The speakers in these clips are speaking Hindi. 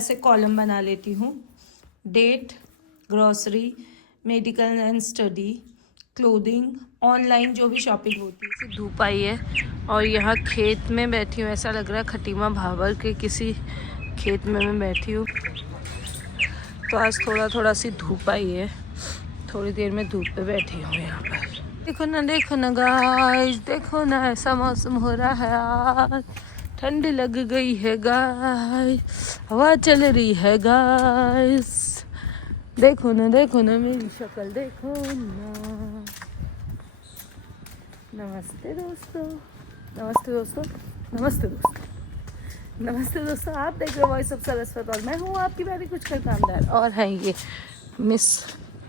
ऐसे कॉलम बना लेती हूँ। Date, grocery, medical and study, clothing, online जो भी शॉपिंग होती है। धूप आई है और यहाँ खेत में बैठी हूँ, ऐसा लग रहा है खटीमा भावर के किसी खेत में मैं बैठी हूँ। तो आज थोड़ा सी धूप आई है, थोड़ी देर में धूप पे बैठी हूँ यहाँ पर। देखो ना गाइस, देखो ना ऐसा मौसम हो रहा है आज। ठंड लग गई है गाइस, हवा चल रही है गाइस। देखो ना मेरी शक्ल देखो ना। नमस्ते दोस्तों, नमस्ते दोस्तों, नमस्ते दोस्तों, नमस्ते दोस्तों। आप देख रहे हो वॉइस ऑफ सरस्वती और मैं हूँ आपकी प्यारी कुछ कर कामदार। और है ये मिस,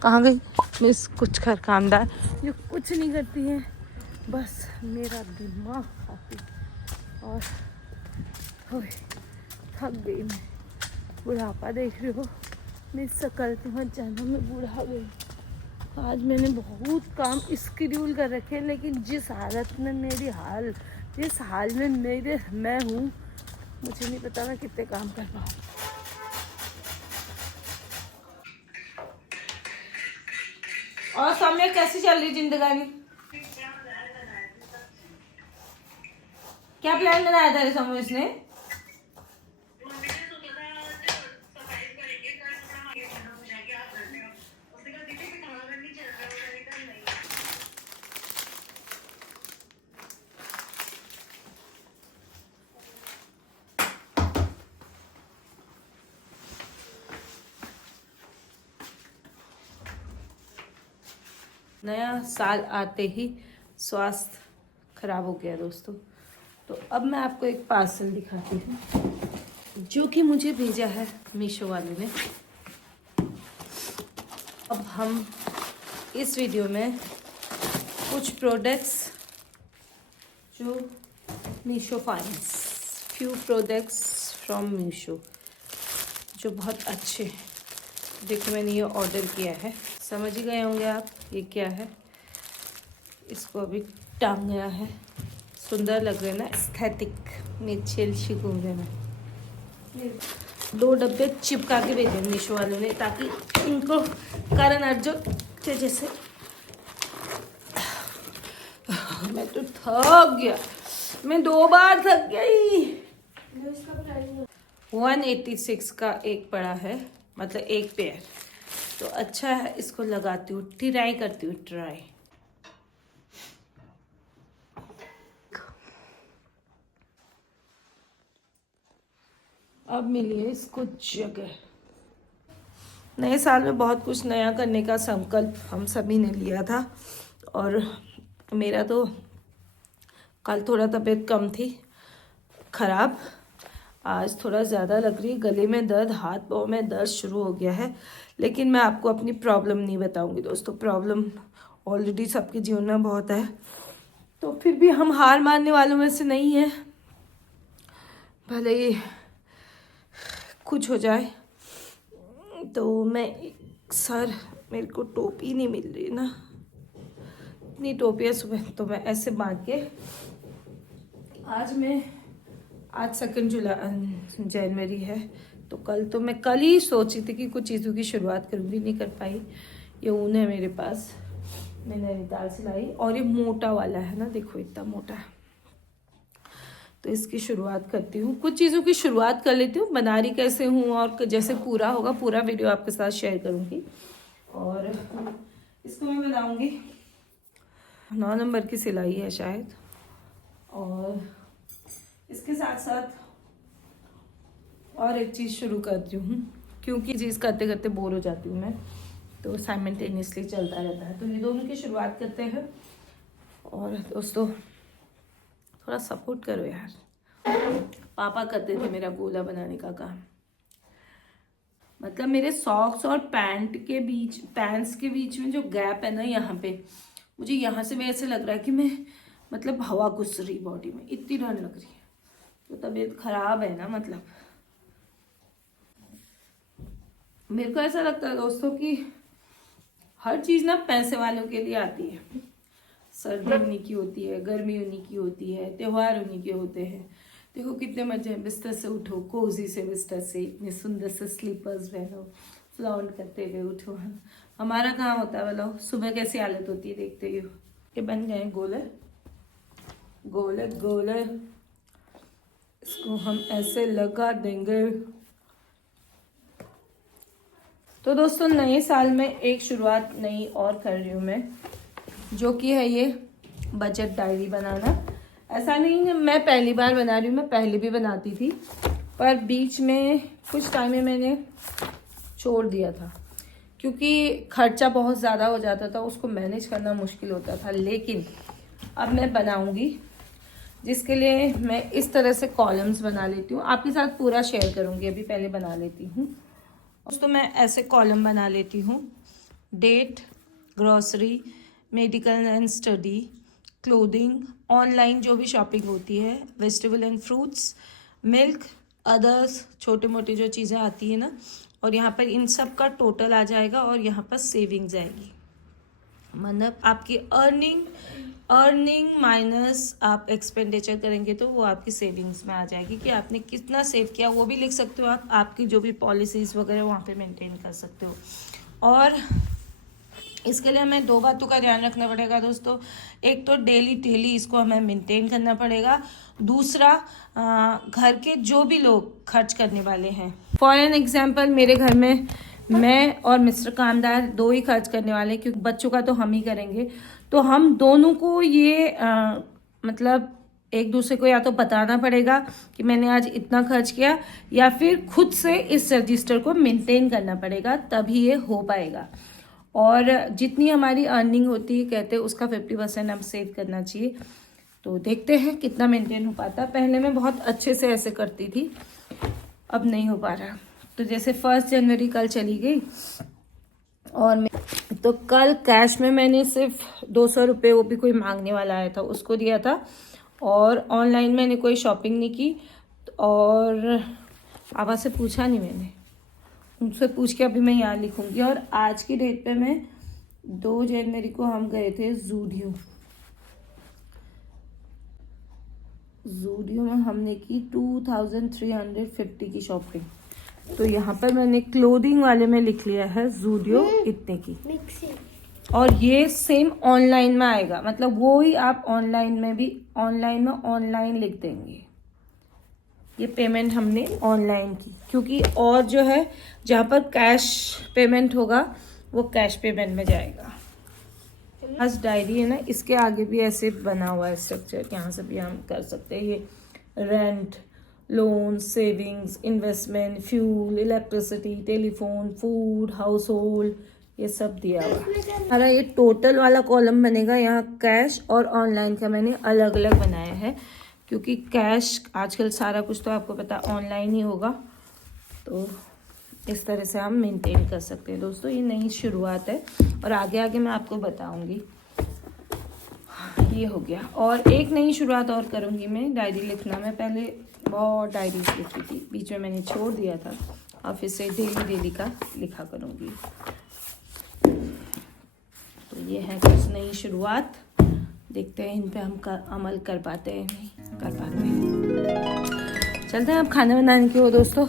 कहाँ गई मिस कुछ कर कामदार, जो कुछ नहीं करती है, बस मेरा दिमाग खाती। और थक गई मैं, बुढ़ापा देख रहे हो, मेरी शक्ल तो मत जाना, मैं बुढ़ा गई। आज मैंने बहुत काम स्केड्यूल कर रखे हैं, लेकिन जिस हालत में जिस हाल में मैं हूँ, मुझे नहीं पता मैं कितने काम कर पाऊँ। और सौम्या कैसी चल रही जिंदगानी? क्या प्लान बनाया था सौम्या ने? नया साल आते ही स्वास्थ्य खराब हो गया दोस्तों। तो अब मैं आपको एक पार्सल दिखाती हूँ जो कि मुझे भेजा है मीशो वाले ने। अब हम इस वीडियो में कुछ प्रोडक्ट्स जो Meesho finds, few products from Meesho जो बहुत अच्छे हैं। देखो मैंने ये ऑर्डर किया है, समझ ही गए होंगे आप ये क्या है। इसको अभी टांग गया है, सुंदर लग रहा है ना, एस्थेटिक में छेल शिकूंगे में। 2 डब्बे चिपका के भेजे मीशो वालों ने, ताकि इनको करण अर्जुन के जैसे। मैं तो थक गया, मैं 2 बार थक गई। 186 का एक पड़ा है, मतलब एक पेयर। तो अच्छा है, इसको लगाती हूँ, ट्राई करती हूँ ट्राई। अब मिली है इसको जगह। नए साल में बहुत कुछ नया करने का संकल्प हम सभी ने लिया था, और मेरा तो कल थोड़ा तबीयत कम थी खराब, आज थोड़ा ज़्यादा लग रही है, गले में दर्द, हाथ पाँव में दर्द शुरू हो गया है। लेकिन मैं आपको अपनी प्रॉब्लम नहीं बताऊंगी दोस्तों, प्रॉब्लम ऑलरेडी सबके जीवन में बहुत है। तो फिर भी हम हार मानने वालों में से नहीं है, भले ही कुछ हो जाए। तो मैं सर, मेरे को टोपी नहीं मिल रही ना, इतनी टोपियाँ सुबह, तो मैं ऐसे बांध के आज 2 जनवरी है, तो कल ही सोची थी कि कुछ चीज़ों की शुरुआत करूँगी, नहीं कर पाई। ये ऊन है मेरे पास, मैंने नैनीताल से लाई, और ये मोटा वाला है ना, देखो इतना मोटा है। तो इसकी शुरुआत करती हूँ, कुछ चीज़ों की शुरुआत कर लेती हूँ, बना रही कैसे हूँ, और जैसे पूरा होगा पूरा वीडियो आपके साथ शेयर करूँगी। और इसको मैं बनाऊँगी, 9 नंबर की सिलाई है शायद। और इसके साथ साथ और एक चीज़ शुरू करती हूँ, क्योंकि चीज़ करते करते बोर हो जाती हूँ मैं, तो साइमल्टेनियसली चलता रहता है। तो ये दोनों की शुरुआत करते हैं। और दोस्तों थोड़ा सपोर्ट करो यार, पापा करते थे मेरा गोला बनाने का काम। मतलब मेरे सॉक्स और पैंट्स के बीच में जो गैप है ना, यहाँ पे मुझे यहाँ से वैसे लग रहा है कि मैं, मतलब हवा घुस रही बॉडी में, इतनी ठंड लग रही है। तो तबीयत खराब है ना, मतलब मेरे को ऐसा लगता है दोस्तों कि हर चीज़ ना पैसे वालों के लिए आती है। सर्दी उन्हीं की होती है, गर्मी उन्हीं की होती है, त्योहार उन्हीं के होते हैं, देखो कितने मजे हैं, बिस्तर से उठो, कोजी से बिस्तर से, इतने सुंदर से स्लीपर्स पहनो, फ्लॉन्ट करते हुए उठो। हमारा कहाँ होता है बोलो, सुबह कैसी हालत होती है देखते ही हो। ये बन गए गोले गोले गोले, इसको हम ऐसे लगा देंगे। तो दोस्तों नए साल में एक शुरुआत नई और कर रही हूँ मैं, जो कि है ये बजट डायरी बनाना। ऐसा नहीं है मैं पहली बार बना रही हूँ, मैं पहले भी बनाती थी, पर बीच में कुछ टाइम में मैंने छोड़ दिया था क्योंकि खर्चा बहुत ज़्यादा हो जाता था, उसको मैनेज करना मुश्किल होता था। लेकिन अब मैं बनाऊँगी, जिसके लिए मैं इस तरह से कॉलम्स बना लेती हूँ, आपके साथ पूरा शेयर करूँगी। अभी पहले बना लेती हूँ दोस्तों, मैं ऐसे कॉलम बना लेती हूँ। Date, grocery, medical and study, clothing, online जो भी शॉपिंग होती है, vegetable and fruits, milk, others, छोटे मोटे जो चीज़ें आती है ना, और यहाँ पर इन सब का टोटल आ जाएगा और यहाँ पर सेविंग्स आएगी। मतलब आपकी अर्निंग माइनस आप एक्सपेंडिचर करेंगे तो वो आपकी सेविंग्स में आ जाएगी कि आपने कितना सेव किया, वो भी लिख सकते हो आप। आपकी जो भी पॉलिसीज़ वगैरह वहाँ पे मेंटेन कर सकते हो। और इसके लिए हमें 2 बातों का ध्यान रखना पड़ेगा दोस्तों। एक तो डेली इसको हमें मेंटेन करना पड़ेगा, दूसरा घर के जो भी लोग खर्च करने वाले हैं, फॉर एन एग्जाम्पल मेरे घर में मैं और मिस्टर कामदार 2 ही खर्च करने वाले हैं, क्योंकि बच्चों का तो हम ही करेंगे। तो हम दोनों को ये मतलब एक दूसरे को या तो बताना पड़ेगा कि मैंने आज इतना खर्च किया, या फिर खुद से इस रजिस्टर को मेंटेन करना पड़ेगा, तभी ये हो पाएगा। और जितनी हमारी अर्निंग होती है, कहते हैं उसका 50% हम सेव करना चाहिए। तो देखते हैं कितना मेंटेन हो पाता। पहले मैं बहुत अच्छे से ऐसे करती थी, अब नहीं हो पा रहा। तो जैसे 1 जनवरी कल चली गई, और तो कल कैश में मैंने सिर्फ 200 रुपये, वो भी कोई मांगने वाला आया था उसको दिया था। और ऑनलाइन मैंने कोई शॉपिंग नहीं की, और पापा से पूछा नहीं मैंने, उनसे पूछ के अभी मैं यहाँ लिखूंगी। और आज की डेट पे मैं 2 जनवरी को हम गए थे ज़ूडियो में हमने की 2350 की शॉपिंग। तो यहाँ पर मैंने क्लोथिंग वाले में लिख लिया है ज़ूडियो इतने की, और ये सेम ऑनलाइन में आएगा, मतलब वो ही आप ऑनलाइन में ऑनलाइन लिख देंगे। ये पेमेंट हमने ऑनलाइन की, क्योंकि और जो है जहाँ पर कैश पेमेंट होगा वो कैश पेमेंट में जाएगा। आज डायरी है ना, इसके आगे भी ऐसे बना हुआ है स्ट्रक्चर, यहाँ से भी हम कर सकते हैं। ये rent, loan, savings, investment, fuel, electricity, telephone, food, house hold, ये सब दिया हुआ। हमारा ये टोटल वाला कॉलम बनेगा। यहाँ कैश और ऑनलाइन का मैंने अलग अलग बनाया है, क्योंकि कैश आजकल सारा कुछ तो आपको पता ऑनलाइन ही होगा। तो इस तरह से हम मेंटेन कर सकते हैं दोस्तों। ये नई शुरुआत है और आगे आगे मैं आपको बताऊंगी। ये हो गया। और एक नई शुरुआत और करूंगी मैं, डायरी लिखना। मैं पहले बहुत डायरीज लिखती थी, बीच में मैंने छोड़ दिया था, और फिर से डेली का लिखा करूंगी। तो ये है कुछ नई शुरुआत, देखते हैं इन पे हम अमल कर पाते हैं नहीं कर पाते हैं। चलते हैं अब खाना बनाने की ओर दोस्तों।